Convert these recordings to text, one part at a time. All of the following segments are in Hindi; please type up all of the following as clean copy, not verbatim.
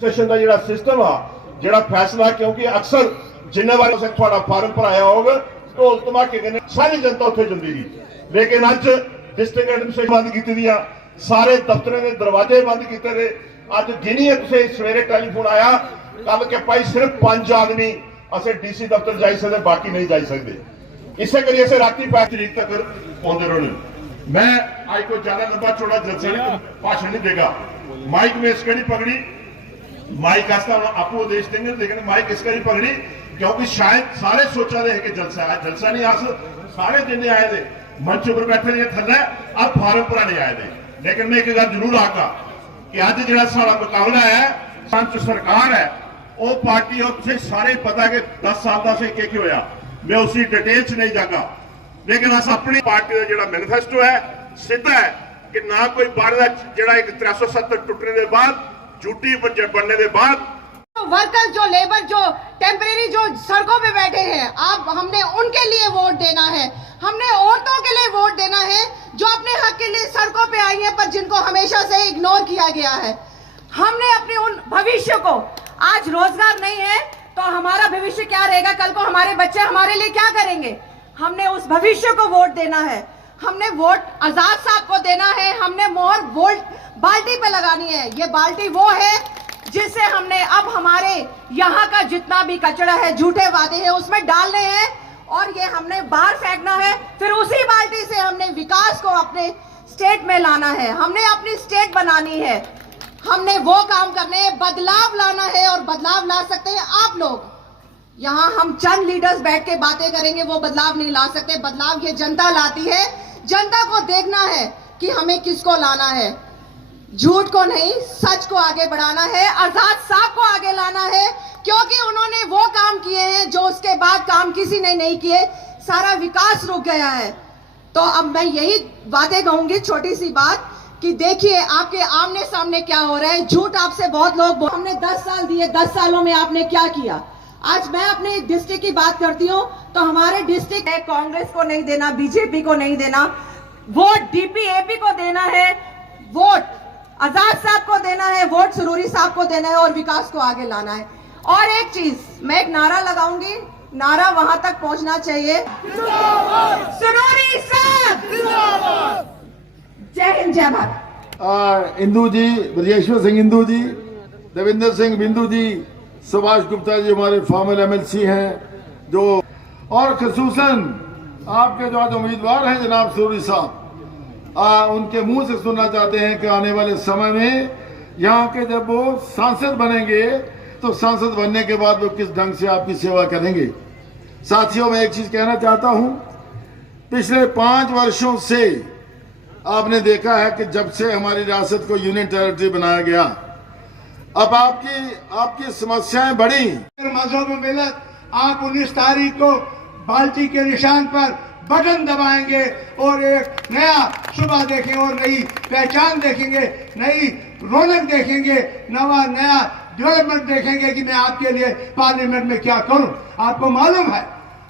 सेशन का जो सिस्टम आ जो फैसला, क्योंकि अक्सर जिन्हें बार थोड़ा फार्म भराया होगा ढोल धमाके ने सारी जनता उत्थे जाती थी, लेकिन अज डिस्ट्रिक्ट एडमिनिस्ट्रेशन बंद की दी, सारे दफ्तरों के दरवाजे बंद किए। अज गिनिए तुसे सवेरे टेलीफोन आया कल के भाई सिर्फ 5 आदमी असें डीसी दफ्तर जा सकते, बाकी नहीं जा सकते। इसे करिए असें राती 5 तरीक तक पहुंचे रहने। मैं आज कोई ज्यादा लंबा चौड़ा जलसा भाषण नहीं देगा। माइक में इसके नहीं पकड़ी, माइक आपको आदेश देंगे, लेकिन माइक इसका नहीं पकड़ी क्योंकि शायद सारे सोचा रहे कि जलसा है, जलसा नहीं अस सारे जिन्हें आए थे मंच पर बैठे ने थले अब फार्म भराने आए थे। लेकिन मैं एक गल जरूर आका कि अज जो सारा मुकाबला है संच सरकार है वो पार्टी और सारे पता कि 10 साल का से क्या होया, मैं उसी डिटेल च नहीं जागा। लेकिन अस अपनी पार्टी का जो मैनिफेस्टो है सीधा है कि ना कोई बार जो एक 370 टुटने के बाद झूठी बनने के बाद वर्कर जो लेबर जो टेम्परेरी जो सड़कों पे बैठे हैं, आप हमने उनके लिए वोट देना है। हमने औरतों के लिए वोट देना है जो अपने हक के लिए सड़कों पे आई हैं, पर जिनको हमेशा से इग्नोर किया गया है। हमने अपने उन भविष्य को, आज रोजगार नहीं है तो हमारा भविष्य क्या रहेगा, कल को हमारे बच्चे हमारे लिए क्या करेंगे। हमने उस भविष्य को वोट देना है। हमने वोट आजाद साहब को देना है। हमने मोहर वोट बाल्टी पे लगानी है। ये बाल्टी वो है जिससे हमने अब हमारे यहाँ का जितना भी कचरा है, झूठे वादे हैं, उसमें डालने हैं और ये हमने बाहर फेंकना है। फिर उसी बाल्टी से हमने विकास को अपने स्टेट में लाना है। हमने अपनी स्टेट बनानी है। हमने वो काम करने हैं, बदलाव लाना है और बदलाव ला सकते हैं आप लोग। यहाँ हम चंद लीडर्स बैठ के बातें करेंगे, वो बदलाव नहीं ला सकते। बदलाव ये जनता लाती है। जनता को देखना है कि हमें किसको लाना है, झूठ को नहीं, सच को आगे बढ़ाना है। आजाद साहब को आगे लाना है क्योंकि उन्होंने वो काम किए हैं जो उसके बाद काम किसी ने नहीं किए। सारा विकास रुक गया है। तो अब मैं यही बातें कहूंगी, छोटी सी बात, कि देखिए आपके आमने सामने क्या हो रहा है। झूठ आपसे बहुत लोग, हमने 10 साल दिए, 10 सालों में आपने क्या किया। आज मैं अपने डिस्ट्रिक्ट की बात करती हूँ तो हमारे डिस्ट्रिक्ट है, कांग्रेस को नहीं देना, बीजेपी को नहीं देना, वोट डीपीएपी को देना है, वोट आजाद साहब को देना है, वोट सुरूरी साहब को देना है और विकास को आगे लाना है। और एक चीज मैं एक नारा लगाऊंगी, नारा वहां तक पहुंचना चाहिए, सुरूरी साहब, जय हिंद, जय भारत। इंदू जी, ब्रजेश्वर सिंह इंदू जी, देवेंद्र सिंह बिंदु जी, सुभाष गुप्ता जी हमारे फॉर्मर एमएलसी हैं जो, और खसूसन आपके जो आज उम्मीदवार हैं जनाब सुरूरी साहब, उनके मुंह से सुनना चाहते हैं कि आने वाले समय में यहाँ के जब वो सांसद बनेंगे तो सांसद बनने के बाद वो किस ढंग से आपकी सेवा करेंगे। साथियों, मैं एक चीज कहना चाहता हूं, पिछले 5 वर्षों से आपने देखा है कि जब से हमारी रियासत को यूनियन टेरिटरी बनाया गया, अब आपकी समस्याएं बढ़ी। मजहब मिलत आप 19 तारीख को बाल्टी के निशान पर बटन दबाएंगे और एक नया सुबह देखेंगे और नई पहचान देखेंगे, नई रौनक देखेंगे, नया डेवलपमेंट देखेंगे कि मैं आपके लिए पार्लियामेंट में क्या करूं। आपको मालूम है,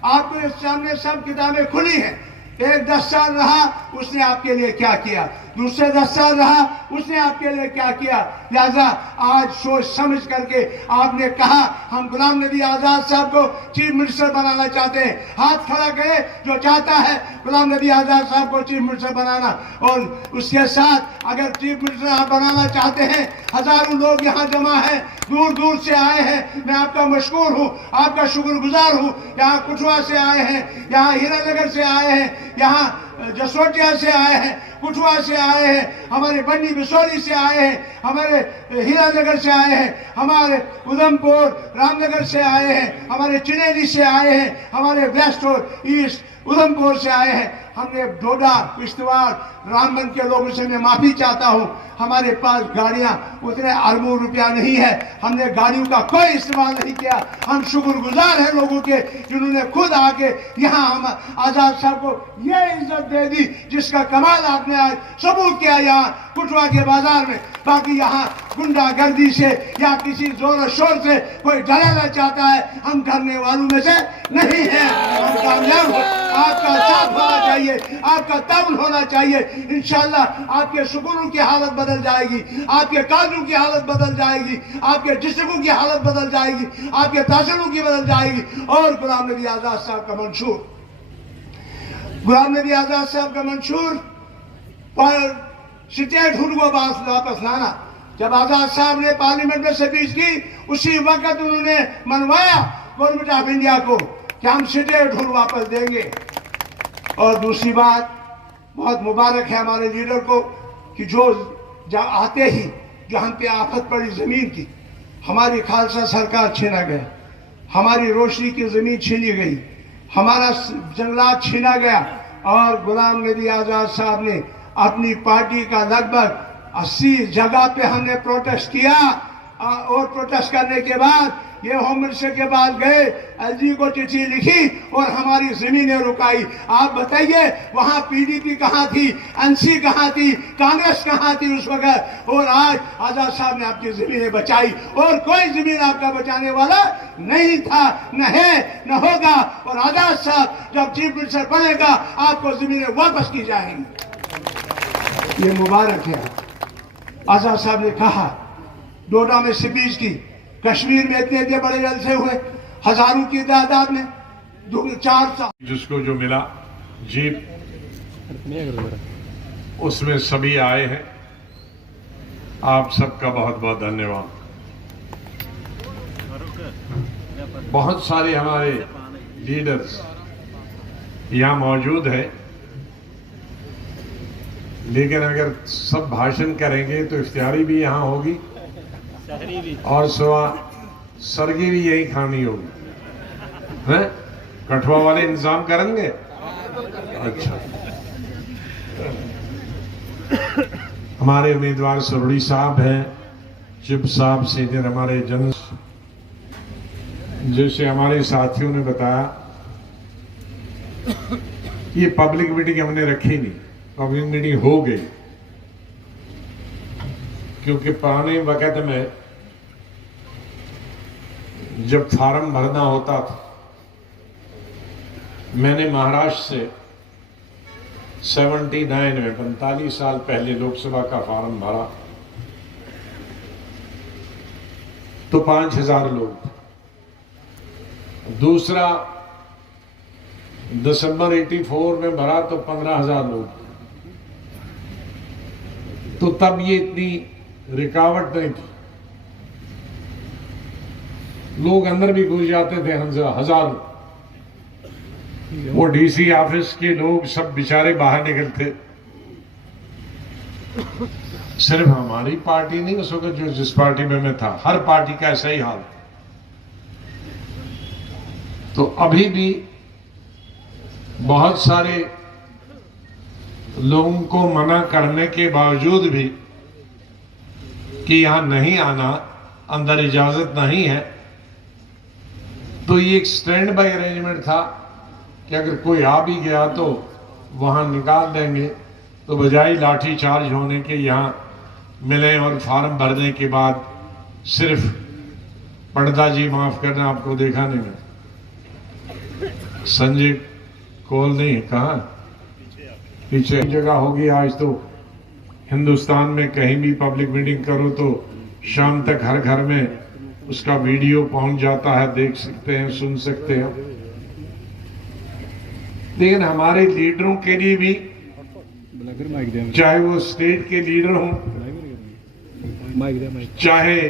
आपके सामने सब किताबें खुली हैं। एक 10 साल रहा, उसने आपके लिए क्या किया, दूसरे 10 साल रहा, उसने आपके लिए क्या किया। लिहाजा आज सोच समझ करके आपने कहा हम गुलाम नबी आजाद साहब को चीफ मिनिस्टर बनाना चाहते हैं। हाथ खड़ा करे जो चाहता है गुलाम नबी आजाद साहब को चीफ मिनिस्टर बनाना। और उसके साथ अगर चीफ मिनिस्टर आप बनाना चाहते हैं, हजारों लोग यहाँ जमा है, दूर दूर से आए हैं, मैं आपका मशकूर हूँ, आपका शुक्रगुजार हूँ। यहाँ कुठुआ से आए हैं, यहाँ हीरानगर से आए हैं, यहाँ जसोटिया से आए हैं, कुठुआ से आए हैं, हमारे बन्नी बिसौली से आए हैं, हमारे हीरानगर से आए हैं, हमारे उधमपुर रामनगर से आए हैं, हमारे चिनेली से आए हैं, हमारे वेस्ट और ईस्ट उधमपुर से आए हैं। हमने डोडा किश्तवाड़ रामबन के लोगों से मैं माफी चाहता हूं, हमारे पास गाड़ियां उतने अरबों रुपया नहीं है, हमने गाड़ियों का कोई इस्तेमाल नहीं किया। हम शुक्रगुजार हैं लोगों के जिन्होंने खुद आके यहाँ हम आजाद साहब को ये इज्जत दे दी जिसका कमाल आपने आज सबूत किया। यहाँ कुटवा के बाजार में। बाकी यहाँ गुंडागर्दी से या किसी जोर शोर से कोई डराना चाहता है, हम करने वालों में से नहीं है। हम कामयाब हो, आपका साथ होना चाहिए, आपका ताउन होना चाहिए। इंशाल्लाह आपके सुकूनों की हालत बदल जाएगी, आपके काजों की हालत बदल जाएगी, आपके डिस्ट्रिक्टों की हालत बदल जाएगी, आपके तहसीलों की बदल जाएगी। और गुलाम नबी आजाद साहब का मंशूर, गुलाम नबी आजाद साहब का मंशूर पर स्टेट हुड को वापस लाना। जब आजाद साहब ने पार्लियामेंट में स्पीच की, उसी वक्त उन्होंने मनवाया गवर्नमेंट ऑफ इंडिया को कि हम स्टेट हुड वापस देंगे। और दूसरी बात, बहुत मुबारक है हमारे लीडर को कि जो आते ही जो हम पे आफत पड़ी जमीन की, हमारी खालसा सरकार छीना गया, हमारी रोशनी की जमीन छीनी गई, हमारा जंगलात छीना गया। और गुलाम नबी आजाद साहब ने अपनी पार्टी का लगभग 80 जगह पे हमने प्रोटेस्ट किया। और प्रोटेस्ट करने के बाद ये होम मिनिस्टर के पास गए, एलजी को चिट्ठी लिखी और हमारी जमीनें रुकाई। आप बताइए वहां पीडीपी कहां थी, एनसी कहां थी, कांग्रेस कहां थी उस वक्त? और आज आजाद साहब ने आपकी जमीनें बचाई और कोई जमीन आपका बचाने वाला नहीं था, न है, न होगा। और आजाद साहब जब चीफ मिनिस्टर बनेगा, आपको जमीनें वापस की जाएंगी। ये मुबारक है। आजाद साहब ने कहा, डोडा में स्पीच की, कश्मीर में इतने इतने बड़े जलसे हुए, हजारों की तादाद में, 400 जिसको जो मिला जीप, उसमें सभी आए हैं। आप सबका बहुत बहुत धन्यवाद। बहुत सारे हमारे लीडर्स यहाँ मौजूद हैं, लेकिन अगर सब भाषण करेंगे तो इफ्तियारी भी यहाँ होगी और सरगी भी यही खानी होगी। हैं? कठुआ वाले इंतजाम करेंगे? अच्छा। हमारे उम्मीदवार सरोड़ी साहब हैं, चिप साहब सीनियर हमारे जनरल, जैसे हमारे साथियों ने बताया, ये पब्लिक मीटिंग हमने रखी नहीं, पब्लिक मीटिंग हो गई, क्योंकि पुराने वक्त में जब फार्म भरना होता था, मैंने महाराष्ट्र से 79 में 45 साल पहले लोकसभा का फार्म भरा तो 5000 लोग। दूसरा दिसंबर 84 में भरा तो 15000 लोग। तो तब ये इतनी रुकावट नहीं थी, लोग अंदर भी घुस जाते थे हजारों। वो डीसी ऑफिस के लोग सब बेचारे बाहर निकलते। सिर्फ हमारी पार्टी नहीं, उस वक्त जो जिस पार्टी में मैं था, हर पार्टी का ऐसा ही हाल। तो अभी भी बहुत सारे लोगों को मना करने के बावजूद भी कि यहां नहीं आना, अंदर इजाजत नहीं है, तो ये एक स्टैंड बाय अरेंजमेंट था कि अगर कोई आ भी गया तो वहां निकाल देंगे। तो बजाय लाठी चार्ज होने के यहाँ मिले और फार्म भरने के बाद सिर्फ पर्दा जी माफ करना, आपको देखा नहीं मैं, संजय कौल नहीं, कहाँ पीछे जगह होगी। आज तो हिंदुस्तान में कहीं भी पब्लिक मीटिंग करो तो शाम तक हर घर में उसका वीडियो पहुंच जाता है, देख सकते हैं, सुन सकते हैं। लेकिन हमारे लीडरों के लिए भी, चाहे वो स्टेट के लीडर हों, चाहे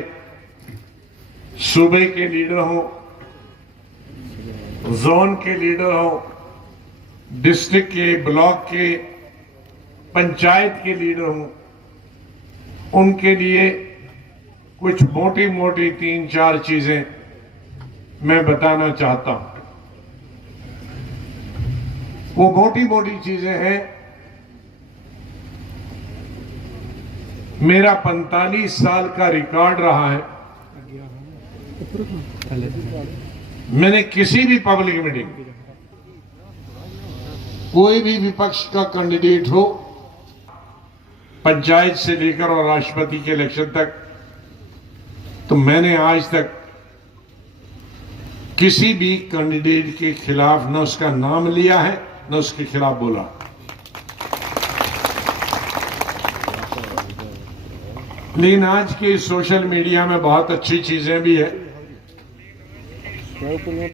सूबे के लीडर हों, जोन के लीडर हों, डिस्ट्रिक्ट के, ब्लॉक के, पंचायत के लीडर हों, उनके लिए कुछ मोटी मोटी 3-4 चीजें मैं बताना चाहता हूं। वो मोटी मोटी चीजें हैं। मेरा 45 साल का रिकॉर्ड रहा है, मैंने किसी भी पब्लिक मीटिंग, कोई भी विपक्ष का कैंडिडेट हो, पंचायत से लेकर और राष्ट्रपति के इलेक्शन तक, तो मैंने आज तक किसी भी कैंडिडेट के खिलाफ न उसका नाम लिया है न उसके खिलाफ बोला। लेकिन आज के सोशल मीडिया में बहुत अच्छी चीजें भी है।